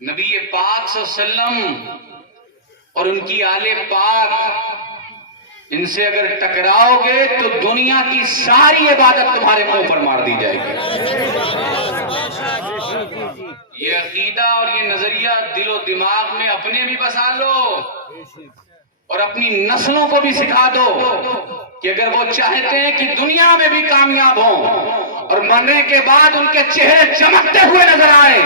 نبی پاک صلی اللہ علیہ وسلم اور ان کی آل پاک، ان سے اگر ٹکراؤ گے تو دنیا کی ساری عبادت تمہارے منہ پر مار دی جائے گی۔ یہ عقیدہ اور یہ نظریہ دل و دماغ میں اپنے بھی بسا لو اور اپنی نسلوں کو بھی سکھا دو کہ اگر وہ چاہتے ہیں کہ دنیا میں بھی کامیاب ہوں اور مرنے کے بعد ان کے چہرے چمکتے ہوئے نظر آئے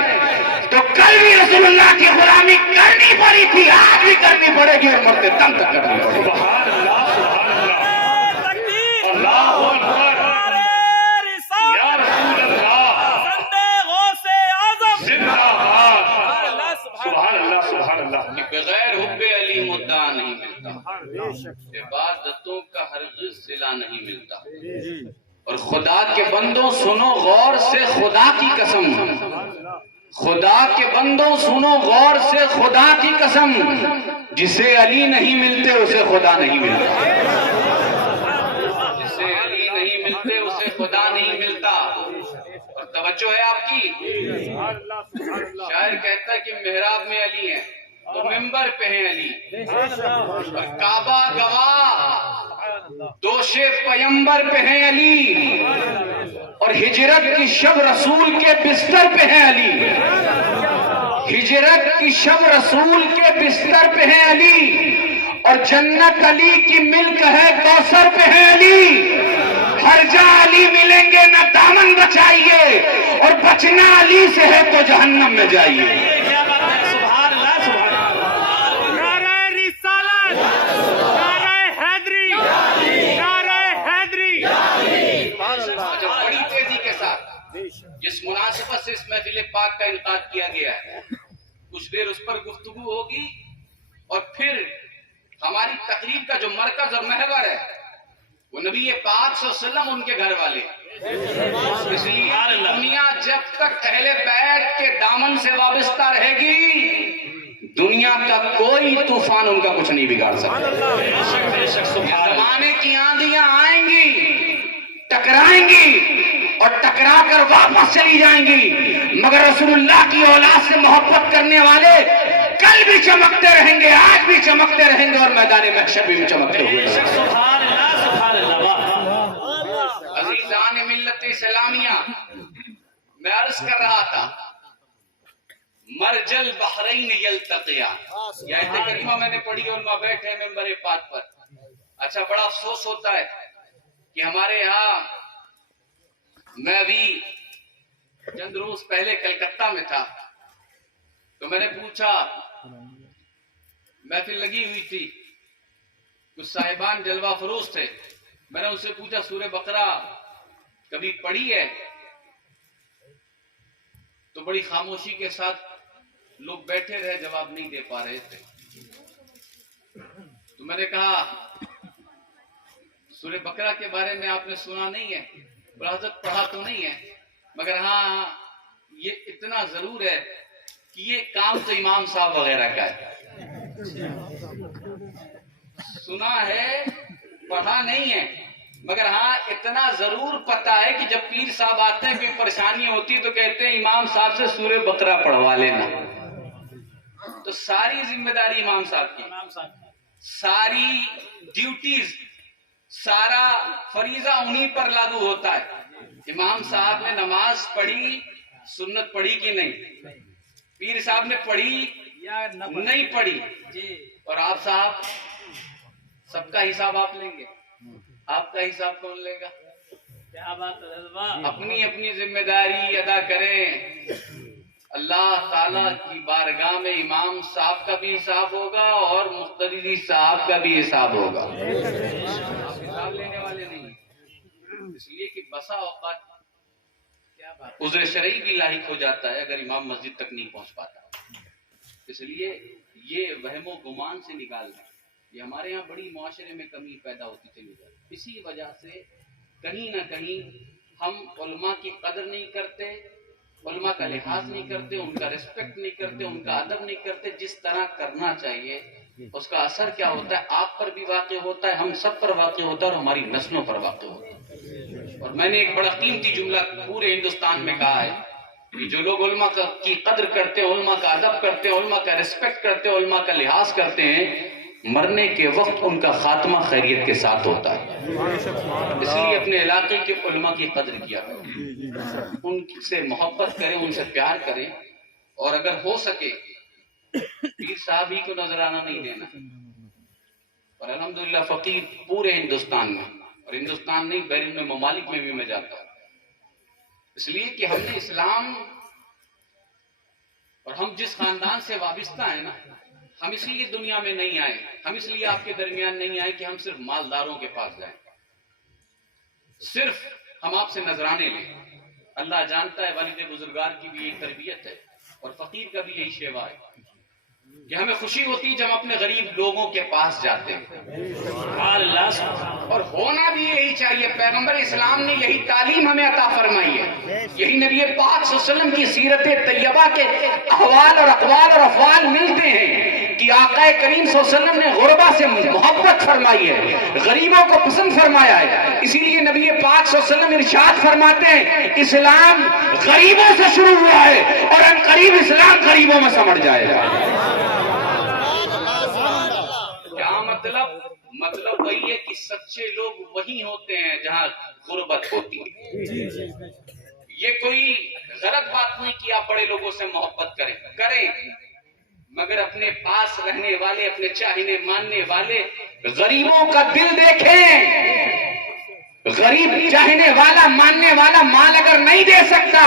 تو کل بھی رسول اللہ کی غلامی کرنی پڑی تھی، آج بھی کرنی پڑے گی اور مرتے دم تک کرنی پڑے گی۔ بغیر حب علی مدعا نہیں ملتا، عبادتوں کا ہرگز صلہ نہیں ملتا۔ اور خدا کے بندوں سنو غور سے خدا کی قسم، خدا کے بندوں سنو غور سے خدا کی قسم، جسے علی نہیں ملتے اسے خدا نہیں ملتا، جسے علی نہیں ملتے اسے خدا نہیں ملتا۔ اور توجہ ہے آپ کی، شاعر کہتا ہے کہ محراب میں علی ہے تو ممبر پہ ہیں علی، اور کعبہ گواہ دوش پیمبر پہ ہیں علی، اور ہجرت کی شب رسول کے بستر پہ ہیں علی، ہجرت کی شب رسول کے بستر پہ ہیں علی، اور جنت علی کی ملک ہے کوثر پہ ہیں علی۔ ہر جا علی ملیں گے نہ دامن بچائیے، اور بچنا علی سے ہے تو جہنم میں جائیے۔ جس مناسبت سے اس محفل پاک کا انعقاد کیا گیا ہے، کچھ دیر اس پر گفتگو ہوگی اور پھر ہماری تقریب کا جو مرکز اور محور ہے وہ نبی پاک صلی اللہ علیہ وسلم ان کے گھر والے، اس لیے دنیا جب تک اہل بیت کے دامن سے وابستہ رہے گی دنیا کا کوئی طوفان ان کا کچھ نہیں بگاڑ سکتا۔ زمانے کی آندیاں آئیں گی، ٹکرائیں گی اور ٹکرا کر واپس چلی جائیں گی، مگر رسول اللہ کی اولاد سے محبت کرنے والے کل بھی چمکتے رہیں گے، آج بھی چمکتے رہیں گے، اور میدان محشر بھی چمکتے ہوئے۔ عزیزان ملت اسلامیہ، میں عرض کر رہا تھا مرجل بحرین یلتقیان، یہ آیت کریمہ میں نے پڑھی اور میں بیٹھے ممبر پاک پر۔ اچھا بڑا افسوس ہوتا ہے کہ ہمارے ہاں، میں ابھی چند روز پہلے کلکتہ میں تھا تو میں نے پوچھا، محفل لگی ہوئی تھی، کچھ صاحبان جلوہ فروز تھے، میں نے ان سے پوچھا سورہ بقرہ کبھی پڑھی ہے؟ تو بڑی خاموشی کے ساتھ لوگ بیٹھے رہے، جواب نہیں دے پا رہے تھے۔ تو میں نے کہا سورہ بقرہ کے بارے میں آپ نے سنا نہیں ہے؟ حضرت پڑھا تو نہیں ہے، مگر ہاں یہ اتنا ضرور ہے کہ یہ کام تو امام صاحب وغیرہ کا ہے۔ سنا ہے، پڑھا نہیں ہے، مگر ہاں اتنا ضرور پتا ہے کہ جب پیر صاحب آتے ہیں کوئی پریشانی ہوتی تو کہتے ہیں امام صاحب سے سورہ بقرہ پڑھوا لینا۔ تو ساری ذمہ داری امام صاحب کی، ساری ڈیوٹیز، سارا فریضہ انہی پر لاگو ہوتا ہے۔ امام صاحب نے نماز پڑھی، سنت پڑھی کہ نہیں؟ پیر صاحب نے پڑھی نہیں پڑھی؟ اور آپ صاحب سب کا حساب آپ لیں گے، آپ کا حساب کون لے گا؟ اپنی اپنی ذمہ داری ادا کریں، اللہ تعالیٰ کی بارگاہ میں امام صاحب کا بھی حساب ہوگا اور مقتدی صاحب کا بھی حساب ہوگا، حساب لینے والے نہیں۔ اس لیے کہ بسا اوقات عذر شرعی بھی لاحق ہو جاتا ہے اگر امام مسجد تک نہیں پہنچ پاتا۔ اس لیے یہ وہم و گمان سے نکالنا، یہ ہمارے یہاں بڑی معاشرے میں کمی پیدا ہوتی چلی جاتی۔ اسی وجہ سے کہیں نہ کہیں ہم علماء کی قدر نہیں کرتے، علماء کا لحاظ نہیں کرتے، ان کا ریسپیکٹ نہیں کرتے، ان کا ادب نہیں کرتے جس طرح کرنا چاہیے۔ اس کا اثر کیا ہوتا ہے؟ آپ پر بھی واقع ہوتا ہے، ہم سب پر واقع ہوتا ہے، اور ہماری نسلوں پر واقع ہوتا ہے۔ اور میں نے ایک بڑا قیمتی جملہ پورے ہندوستان میں کہا ہے جو لوگ علماء کی قدر کرتے ہیں، علماء کا ادب کرتے ہیں، علماء کا ریسپیکٹ کرتے ہیں، علماء کا لحاظ کرتے ہیں، مرنے کے وقت ان کا خاتمہ خیریت کے ساتھ ہوتا ہے۔ اس لیے اپنے علاقے کے علماء کی قدر کیا کریں، ان سے محبت کریں، ان سے پیار کریں، اور اگر ہو سکے پیر صاحب ہی کو نظرانہ نہیں دینا۔ اور الحمدللہ فقیر پورے ہندوستان میں، اور ہندوستان نہیں بیرون ممالک میں بھی میں جاتا ہوں، اس لیے کہ ہم نے اسلام اور ہم جس خاندان سے وابستہ ہیں نا، ہم اس لیے دنیا میں نہیں آئے، ہم اس لیے آپ کے درمیان نہیں آئے کہ ہم صرف مالداروں کے پاس جائیں، صرف ہم آپ سے نذرانے لیں۔ اللہ جانتا ہے والد بزرگار کی بھی یہی تربیت ہے، اور فقیر کا بھی یہی شیوا ہے کہ ہمیں خوشی ہوتی ہے جب ہم اپنے غریب لوگوں کے پاس جاتے ہیں، اور ہونا بھی یہی چاہیے۔ پیغمبر اسلام نے یہی تعلیم ہمیں عطا فرمائی ہے، یہی نبی پاک صلی اللہ علیہ وسلم کی سیرت طیبہ کے احوال اور اقوال اور افعال ملتے ہیں کہ آقا کریم صلی اللہ علیہ وسلم نے غربا سے محبت فرمائی ہے، غریبوں کو پسند فرمایا ہے۔ اسی لیے نبی پاک صلی اللہ علیہ وسلم ارشاد فرماتے ہیں اسلام غریبوں سے شروع ہوا ہے اور ان قریب اسلام غریبوں میں سمٹ جائے گا۔ مطلب وہی ہے کہ سچے لوگ وہی ہوتے ہیں جہاں غربت ہوتی ہے۔ یہ کوئی غلط بات نہیں کہ آپ بڑے لوگوں سے محبت کریں، مگر اپنے پاس رہنے والے، اپنے چاہنے ماننے والے غریبوں کا دل دیکھیں۔ غریب چاہنے والا، ماننے والا مال اگر نہیں دے سکتا،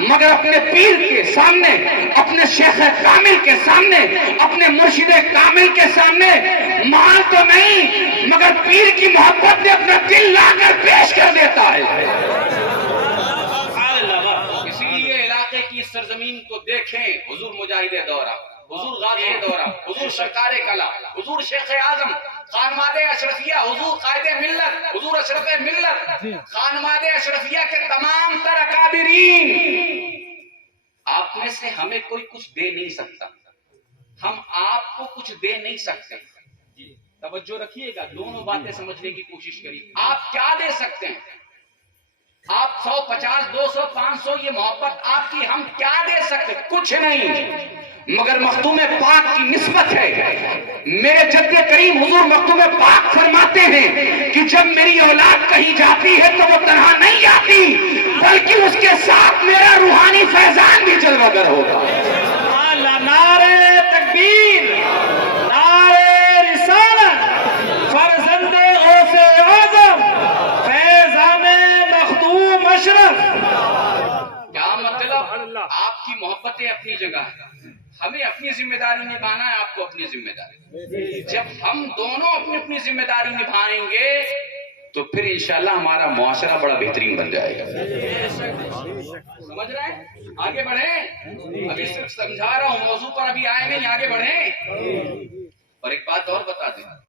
مگر اپنے پیر کے سامنے، اپنے شیخ کامل کے سامنے، اپنے مرشد کامل کے سامنے مال تو نہیں مگر پیر کی محبت میں اپنا دل لا کر پیش کر دیتا ہے۔ اسی لیے علاقے کی سرزمین کو دیکھیں، حضور مجاہد دورہ، حضور غازی دورہ، حضور سرکار کلا، حضور شیخ اعظم، خانماد اشرفیہ، حضور قائد ملت، حضور اشرف ملت، خانماد اشرفیہ کے تمام تر اکابرین۔ آپ میں سے ہمیں کوئی کچھ دے نہیں سکتا، ہم آپ کو کچھ دے نہیں سکتے۔ توجہ رکھیے گا، دونوں باتیں سمجھنے کی کوشش کریے۔ آپ کیا دے سکتے ہیں؟ آپ 100، 50، 200، 500 یہ محبت آپ کی، ہم کیا دے سکتے؟ کچھ نہیں، مگر مختوم پاک کی نسبت ہے۔ میرے جد کریم حضور مختوم پاک فرماتے ہیں کہ جب میری اولاد کہیں جاتی ہے تو وہ تنہا نہیں جاتی، بلکہ اس کے ساتھ میرا روحانی فیضان بھی جلوہ گر ہوگا۔ نعرہ تکبیر، نعرہ رسالت، فرزند غوث اعظم، فیضان مخدوم اشرف۔ کیا مطلب؟ آپ کی محبتیں اپنی جگہ ہیں، ہمیں اپنی ذمہ داری نبھانا ہے، آپ کو اپنی ذمہ داری۔ جب ہم دونوں اپنی اپنی ذمہ داری نبھائیں گے تو پھر انشاءاللہ ہمارا معاشرہ بڑا بہترین بن جائے گا۔ سمجھ رہے ہیں؟ آگے بڑھیں، ابھی صرف سمجھا رہا ہوں، موضوع پر ابھی آئے نہیں، آگے بڑھیں۔ اور ایک بات اور بتا دیں،